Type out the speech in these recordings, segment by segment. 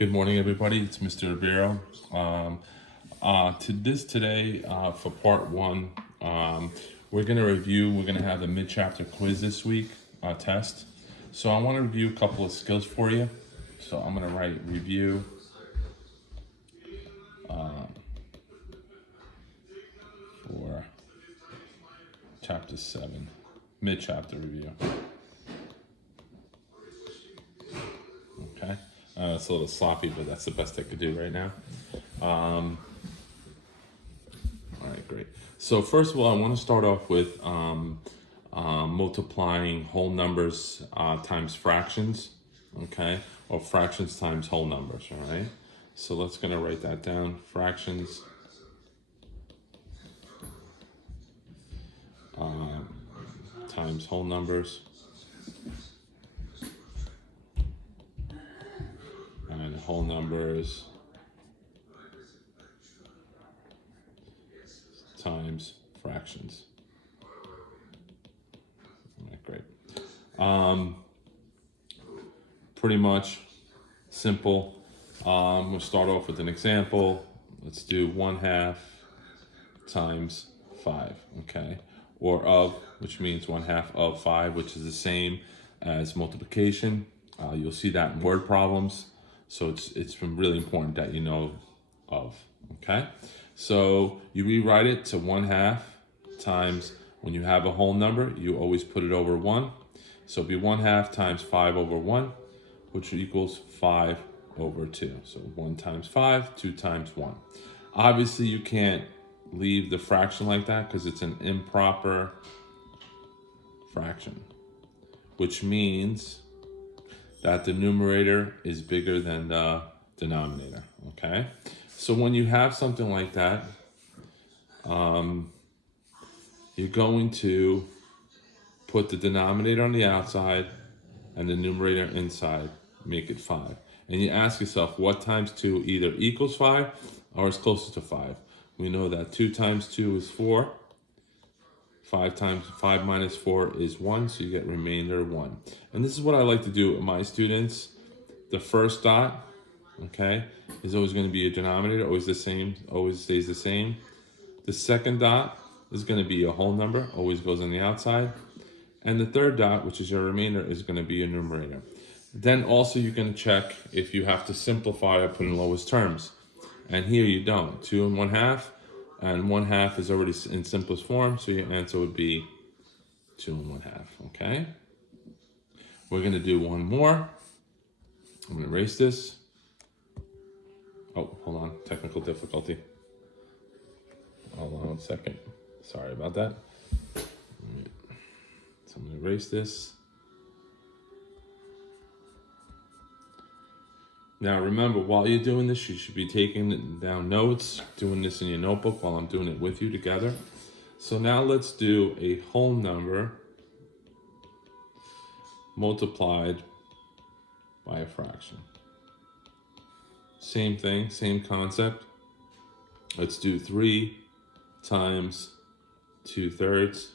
Good morning, everybody. It's Mr. Ribeiro. Today, for part one, we're going to have the mid-chapter quiz this week, test. So I want to review a couple of skills for you. So I'm going to write review for chapter 7, mid-chapter review. Okay. It's a little sloppy, but that's the best I could do right now. All right, great. So first of all, I want to start off with multiplying whole numbers times fractions, okay? Or fractions times whole numbers, all right? So let's gonna write that down. Fractions times whole numbers. And whole numbers times fractions. All right, great. Pretty much simple. We'll start off with an example. Let's do 1/2 times 5, okay? Or of, which means 1/2 of 5, which is the same as multiplication. You'll see that in word problems. So it's been really important that you know of, okay? So you rewrite it to 1/2 times, when you have a whole number, you always put it over 1. So it'll be 1/2 times 5 over 1, which equals 5 over 2. So 1 times 5, 2 times 1. Obviously, you can't leave the fraction like that because it's an improper fraction, which means that the numerator is bigger than the denominator, okay? So when you have something like that, you're going to put the denominator on the outside and the numerator inside, make it 5. And you ask yourself, what times 2 either equals 5 or is closer to 5? We know that 2 times 2 is 4. 5 minus 4 is 1, so you get remainder 1. And this is what I like to do with my students. The first dot, okay, is always going to be a denominator, always the same, always stays the same. The second dot is going to be a whole number, always goes on the outside. And the third dot, which is your remainder, is going to be a numerator. Then also you're going to check if you have to simplify or put in lowest terms. And here you don't. 2 and 1/2. And 1/2 is already in simplest form, so your answer would be 2 and 1/2, okay? We're gonna do one more. I'm gonna erase this. Oh, hold on, technical difficulty. Hold on 1 second. Sorry about that. So I'm gonna erase this. Now remember, while you're doing this, you should be taking down notes, doing this in your notebook while I'm doing it with you together. So now let's do a whole number multiplied by a fraction. Same thing, same concept. Let's do 3 times 2/3.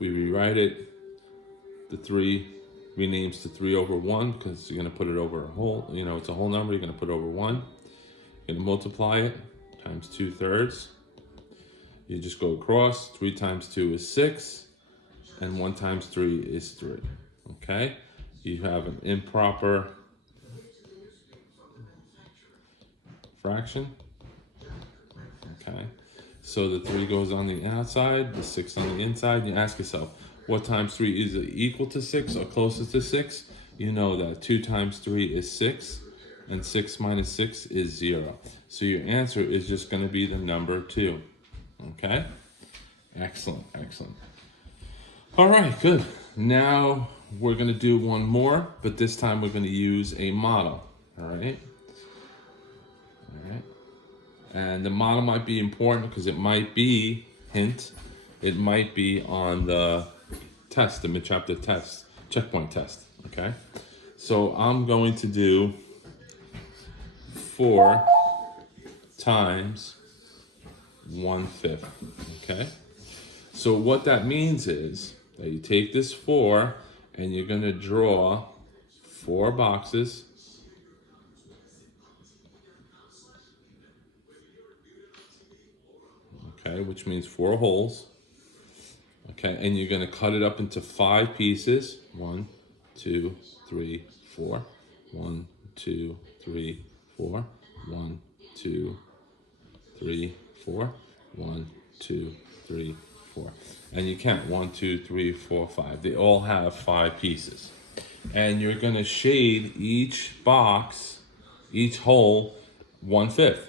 We rewrite it. The 3 renames to 3 over 1 because you're going to put it over a whole, it's a whole number, you're going to put over 1. You're going to multiply it times 2/3. You just go across. 3 times 2 is 6, and 1 times 3 is 3. Okay? You have an improper fraction. Okay? So the 3 goes on the outside, the 6 on the inside. You ask yourself, what times 3 is equal to 6 or closer to 6? You know that 2 times 3 is 6, and 6 minus 6 is 0. So your answer is just going to be the number 2. Okay? Excellent, excellent. All right, good. Now we're going to do one more, but this time we're going to use a model. All right? All right. And the model might be important because it might be, hint, it might be on the test, the mid-chapter test, checkpoint test, okay? So I'm going to do 4 times 1/5, okay? So what that means is that you take this 4 and you're gonna draw 4 boxes okay, which means 4 holes. Okay, and you're gonna cut it up into 5 pieces. 1, 2, 3, 4. 1, 2, 3, 4. 1, 2, 3, 4. 1, 2, 3, 4. And you count 1, 2, 3, 4, 5. They all have 5 pieces. And you're gonna shade each box, each hole, 1/5.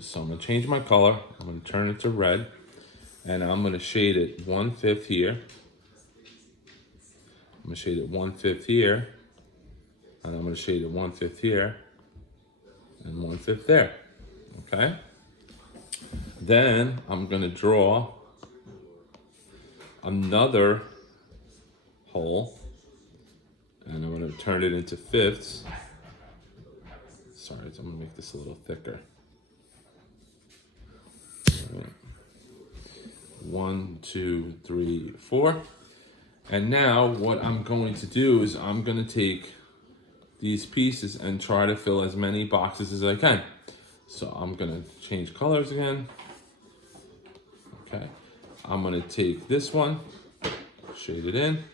So I'm gonna change my color. I'm gonna turn it to red, and I'm gonna shade it 1/5 here. I'm gonna shade it 1/5 here, and I'm gonna shade it 1/5 here, and 1/5 there. Okay. Then I'm gonna draw another hole, and I'm gonna turn it into fifths. Sorry, I'm gonna make this a little thicker. 1, 2, 3, 4. And now what I'm going to do is I'm going to take these pieces and try to fill as many boxes as I can. So I'm going to change colors again. Okay. I'm going to take this one, shade it in.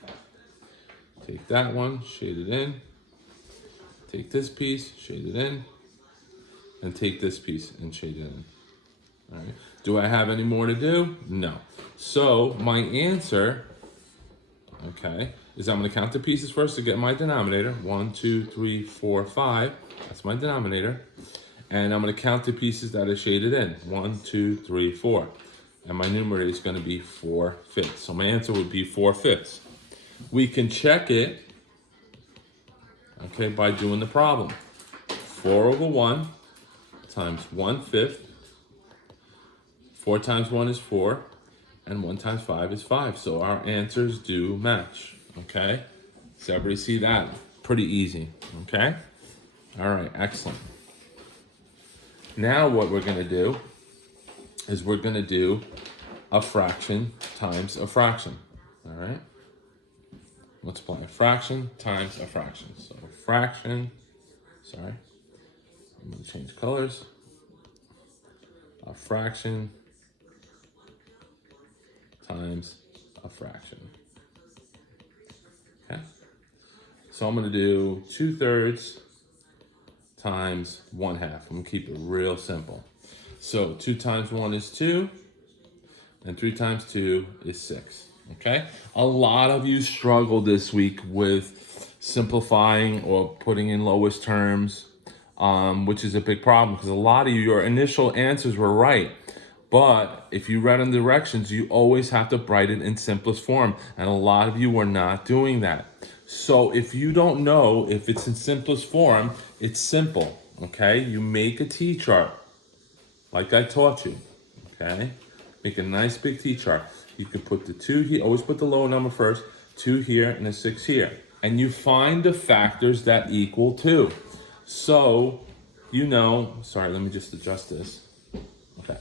Take that one, shade it in. Take this piece, shade it in. And take this piece and shade it in. All right. Do I have any more to do? No. So my answer, okay, is I'm going to count the pieces first to get my denominator. 1, 2, 3, 4, 5. That's my denominator. And I'm going to count the pieces that are shaded in. 1, 2, 3, 4. And my numerator is going to be 4/5. So my answer would be 4/5. We can check it, okay, by doing the problem. 4/1 times 1/5. 4 times 1 is 4, and 1 times 5 is 5. So our answers do match, okay? So everybody see that? Pretty easy, okay? All right, excellent. Now what we're gonna do is we're gonna do a fraction times a fraction, all right? Multiply a fraction times a fraction. So fraction, sorry, I'm gonna change colors. A fraction times a fraction. Okay. So I'm gonna do 2/3 times 1/2. I'm gonna keep it real simple. So 2 times 1 is 2, and 3 times 2 is 6. Okay. A lot of you struggle this week with simplifying or putting in lowest terms, which is a big problem because a lot of you, your initial answers were right. But if you read in directions, you always have to write it in simplest form. And a lot of you were not doing that. So if you don't know if it's in simplest form, it's simple, okay? You make a T-chart, like I taught you, okay? Make a nice big T-chart. You can put the 2 here, always put the lower number first, 2 here and a 6 here. And you find the factors that equal 2. So, you know, sorry, let me just adjust this. Okay.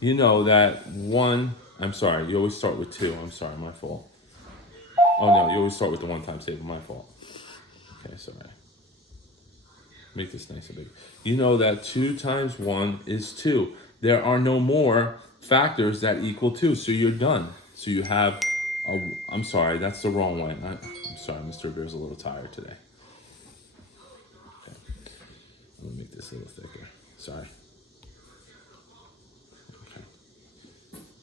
You know that 1, I'm sorry, you always start with 2. I'm sorry, my fault. Oh no, you always start with the 1 times table, my fault. Okay, sorry. Make this nice and big. You know that 2 times 1 is 2. There are no more factors that equal 2, so you're done. So you have, I'm sorry, that's the wrong way. I'm sorry, Mr. Bear's a little tired today. Okay. I'm gonna make this a little thicker. Sorry.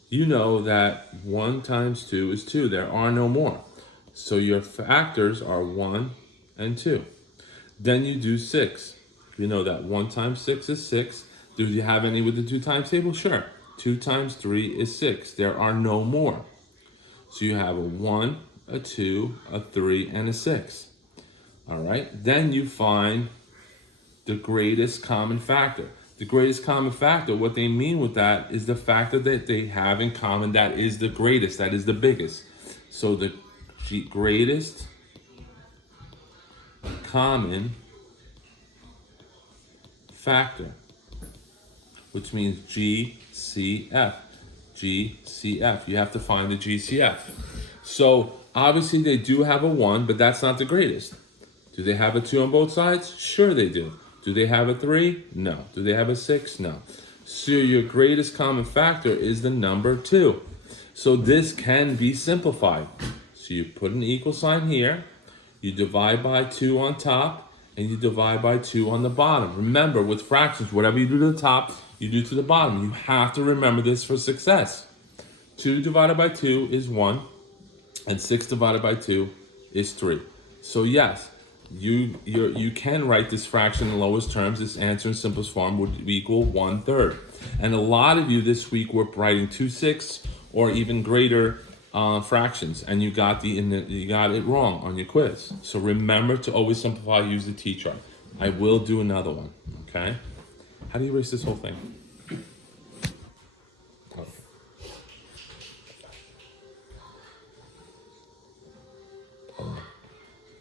You know that 1 times 2 is 2. There are no more. So your factors are 1 and 2. Then you do 6. You know that 1 times 6 is 6. Do you have any with the 2 times table? Sure. 2 times 3 is 6. There are no more. So you have a 1, a 2, a 3, and a 6. All right. Then you find the greatest common factor. The greatest common factor, what they mean with that is the factor that they have in common that is the greatest, that is the biggest. So the greatest common factor, which means GCF. GCF. You have to find the GCF. So obviously they do have a 1, but that's not the greatest. Do they have a 2 on both sides? Sure they do. Do they have a 3? No. Do they have a 6? No. So your greatest common factor is the number 2. So this can be simplified. So you put an equal sign here, you divide by 2 on top, and you divide by 2 on the bottom. Remember, with fractions, whatever you do to the top, you do to the bottom. You have to remember this for success. 2 divided by 2 is 1, and 6 divided by 2 is 3. So yes, you can write this fraction in lowest terms. This answer in simplest form would equal 1/3. And a lot of you this week were writing 2/6 or even greater fractions, and you got it wrong on your quiz. So remember to always simplify. Use the T-chart. I will do another one. Okay. How do you erase this whole thing?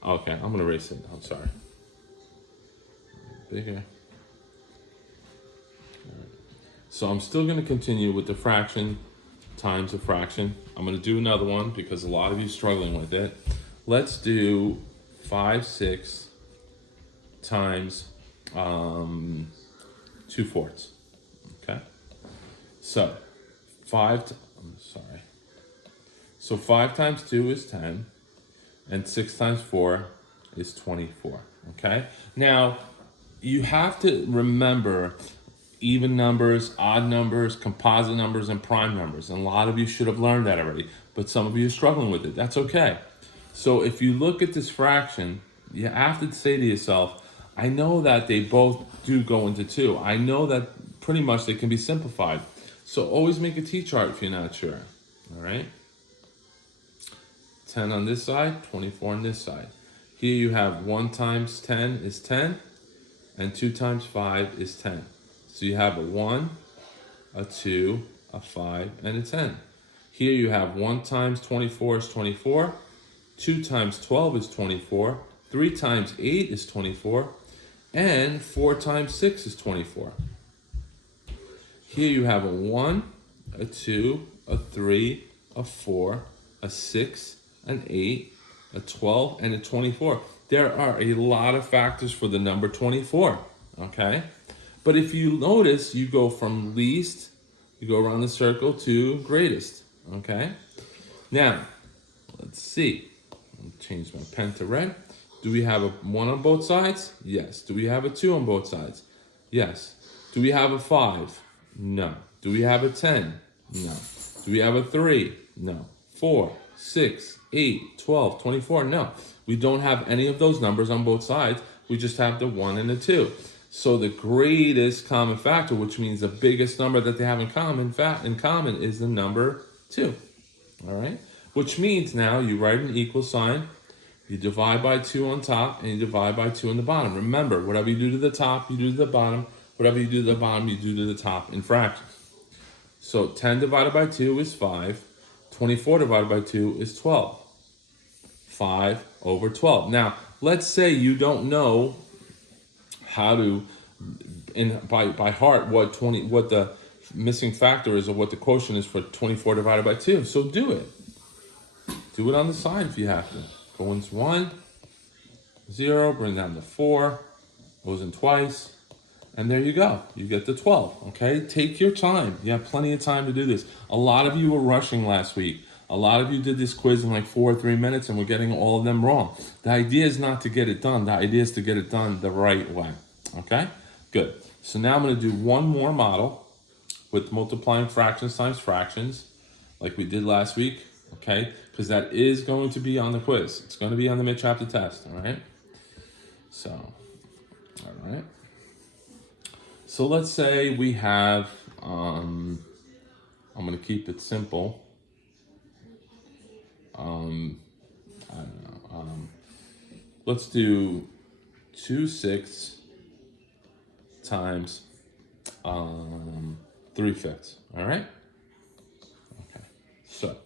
Okay, I'm gonna erase it. I'm sorry. Bigger. So I'm still gonna continue with the fraction times a fraction. I'm gonna do another one because a lot of you are struggling with it. Let's do 5/6 times 2/4. Okay. So 5 times 2 is 10. And 6 times 4 is 24, okay? Now, you have to remember even numbers, odd numbers, composite numbers, and prime numbers. And a lot of you should have learned that already, but some of you are struggling with it. That's okay. So if you look at this fraction, you have to say to yourself, I know that they both do go into 2. I know that pretty much they can be simplified. So always make a T-chart if you're not sure, all right? 10 on this side, 24 on this side. Here you have 1 times 10 is 10, and 2 times 5 is 10. So you have a 1, a 2, a 5, and a 10. Here you have 1 times 24 is 24, 2 times 12 is 24, 3 times 8 is 24, and 4 times 6 is 24. Here you have a 1, a 2, a 3, a 4, a 6, an 8, a 12, and a 24. There are a lot of factors for the number 24, okay? But if you notice, you go from least, you go around the circle to greatest, okay? Now, let's see. I'll change my pen to red. Do we have a 1 on both sides? Yes. Do we have a 2 on both sides? Yes. Do we have a 5? No. Do we have a 10? No. Do we have a 3? No. 4, 6, 8, 12, 24. No, we don't have any of those numbers on both sides. We just have the 1 and the 2. So the greatest common factor, which means the biggest number that they have in common, is the number 2. All right? Which means now you write an equal sign, you divide by 2 on top, and you divide by 2 on the bottom. Remember, whatever you do to the top, you do to the bottom. Whatever you do to the bottom, you do to the top in fractions. So 10 divided by 2 is 5. 24 divided by 2 is 12. 5 over 12. Now, let's say you don't know how to, by heart, what the missing factor is or what the quotient is for 24 divided by 2. So do it. Do it on the side if you have to. Go in 1, 0, bring down to 4, goes in twice, and there you go. You get the 12, okay? Take your time. You have plenty of time to do this. A lot of you were rushing last week. A lot of you did this quiz in like 4 or 3 minutes, and we're getting all of them wrong. The idea is not to get it done. The idea is to get it done the right way, okay? Good. So now I'm going to do one more model with multiplying fractions times fractions, like we did last week, okay? Because that is going to be on the quiz. It's going to be on the mid-chapter test, all right? So, all right. So let's say we have, I'm going to keep it simple. I don't know. Let's do 2/6 times 3/5. All right. Okay. So,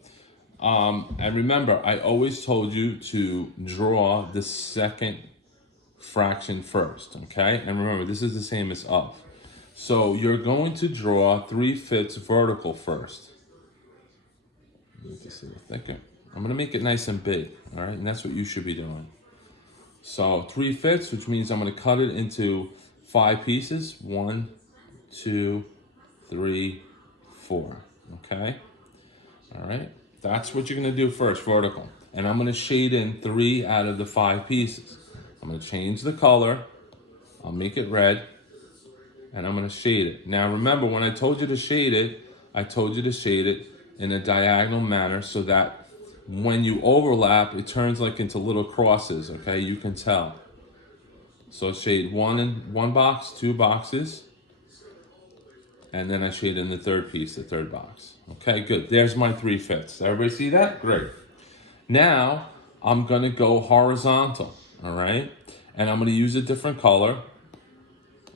and remember, I always told you to draw the second fraction first. Okay. And remember, this is the same as of. So you're going to draw 3/5 vertical first. Need to see it thicker. I'm going to make it nice and big, all right? And that's what you should be doing. So 3/5, which means I'm going to cut it into 5 pieces. 1, 2, 3, 4. Okay? All right? That's what you're going to do first, vertical. And I'm going to shade in 3 out of the 5 pieces. I'm going to change the color. I'll make it red. And I'm going to shade it. Now remember, when I told you to shade it, I told you to shade it in a diagonal manner so that when you overlap, it turns like into little crosses, okay? You can tell. So shade one in one box, 2 boxes, and then I shade in the third piece, the third box. Okay, good. There's my 3 fifths. Everybody see that? Great. Now, I'm gonna go horizontal, all right? And I'm gonna use a different color,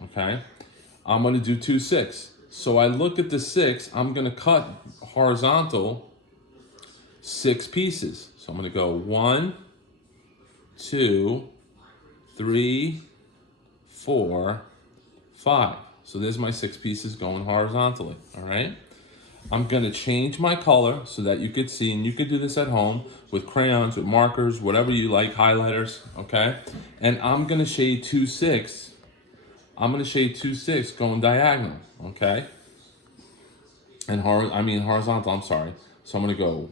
okay? I'm gonna do 2 6. So I look at the 6, I'm gonna cut horizontal 6 pieces. So I'm gonna go 1, 2, 3, 4, 5. So there's my 6 pieces going horizontally, all right? I'm gonna change my color so that you could see, and you could do this at home with crayons, with markers, whatever you like, highlighters, okay? And I'm gonna shade 2 6. I'm gonna shade 2 6 going diagonal, okay? And horizontal, I'm sorry. So I'm gonna go,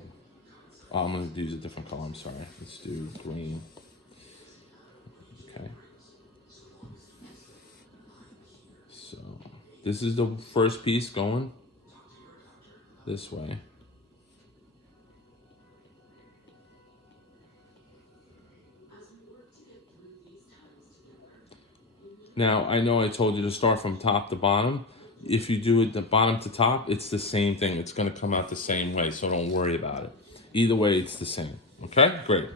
I'm gonna use a different color, I'm sorry. Let's do green, okay? So this is the first piece going this way. Now, I know I told you to start from top to bottom. If you do it the bottom to top, it's the same thing. It's gonna come out the same way, so don't worry about it. Either way, it's the same, okay? Great.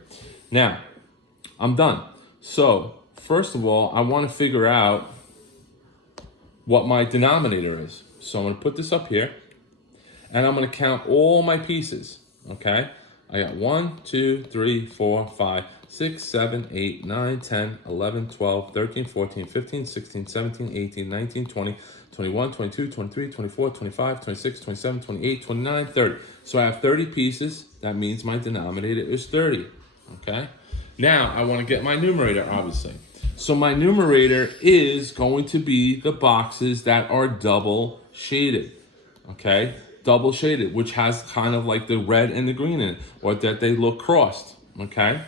Now, I'm done. So, first of all, I wanna figure out what my denominator is. So I'm gonna put this up here, and I'm gonna count all my pieces, okay? I got 1, 2, 3, 4, 5, 6, 7, 8, 9, 10, 11, 12, 13, 14, 15, 16, 17, 18, 19, 20, 21, 22, 23, 24, 25, 26, 27, 28, 29, 30. So I have 30 pieces. That means my denominator is 30, okay? Now I wanna get my numerator, obviously. So my numerator is going to be the boxes that are double shaded, okay? Double shaded, which has kind of like the red and the green in it, or that they look crossed, okay?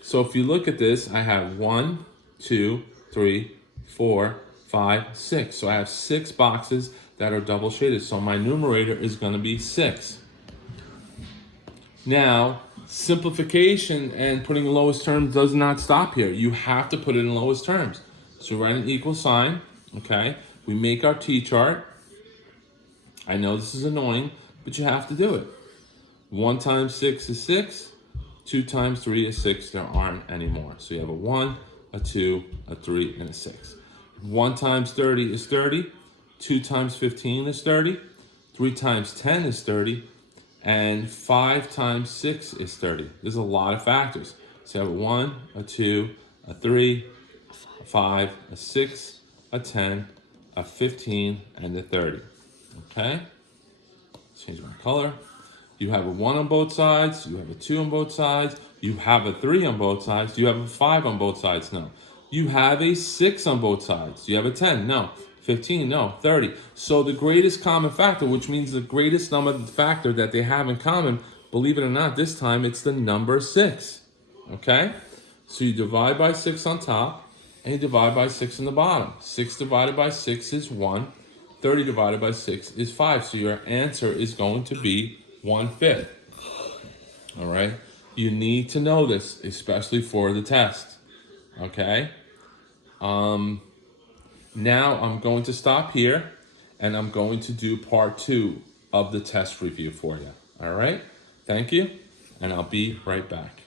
So if you look at this, I have 1, 2, 3, 4, 5, 6. So I have 6 boxes that are double shaded. So my numerator is gonna be 6. Now, simplification and putting lowest terms does not stop here. You have to put it in lowest terms. So write an equal sign, okay? We make our T-chart. I know this is annoying, but you have to do it. 1 times 6 is 6. 2 times 3 is 6. There aren't any more. So you have a 1, a 2, a 3, and a 6. 1 times 30 is 30. 2 times 15 is 30. 3 times 10 is 30. And 5 times 6 is 30. There's a lot of factors. So you have a 1, a 2, a 3, a 5, a 6, a 10, a 15, and a 30. Okay? Change my color. You have a 1 on both sides. You have a 2 on both sides. You have a 3 on both sides. You have a 5 on both sides. No. You have a 6 on both sides. You have a 10. No. 15. No. 30. So the greatest common factor, which means the greatest number factor that they have in common, believe it or not, this time it's the number 6. Okay? So you divide by 6 on top, and you divide by 6 on the bottom. 6 divided by 6 is 1. 30 divided by 6 is 5. So your answer is going to be 1/5. All right? You need to know this, especially for the test. Okay? Now I'm going to stop here, and I'm going to do part 2 of the test review for you. All right? Thank you, and I'll be right back.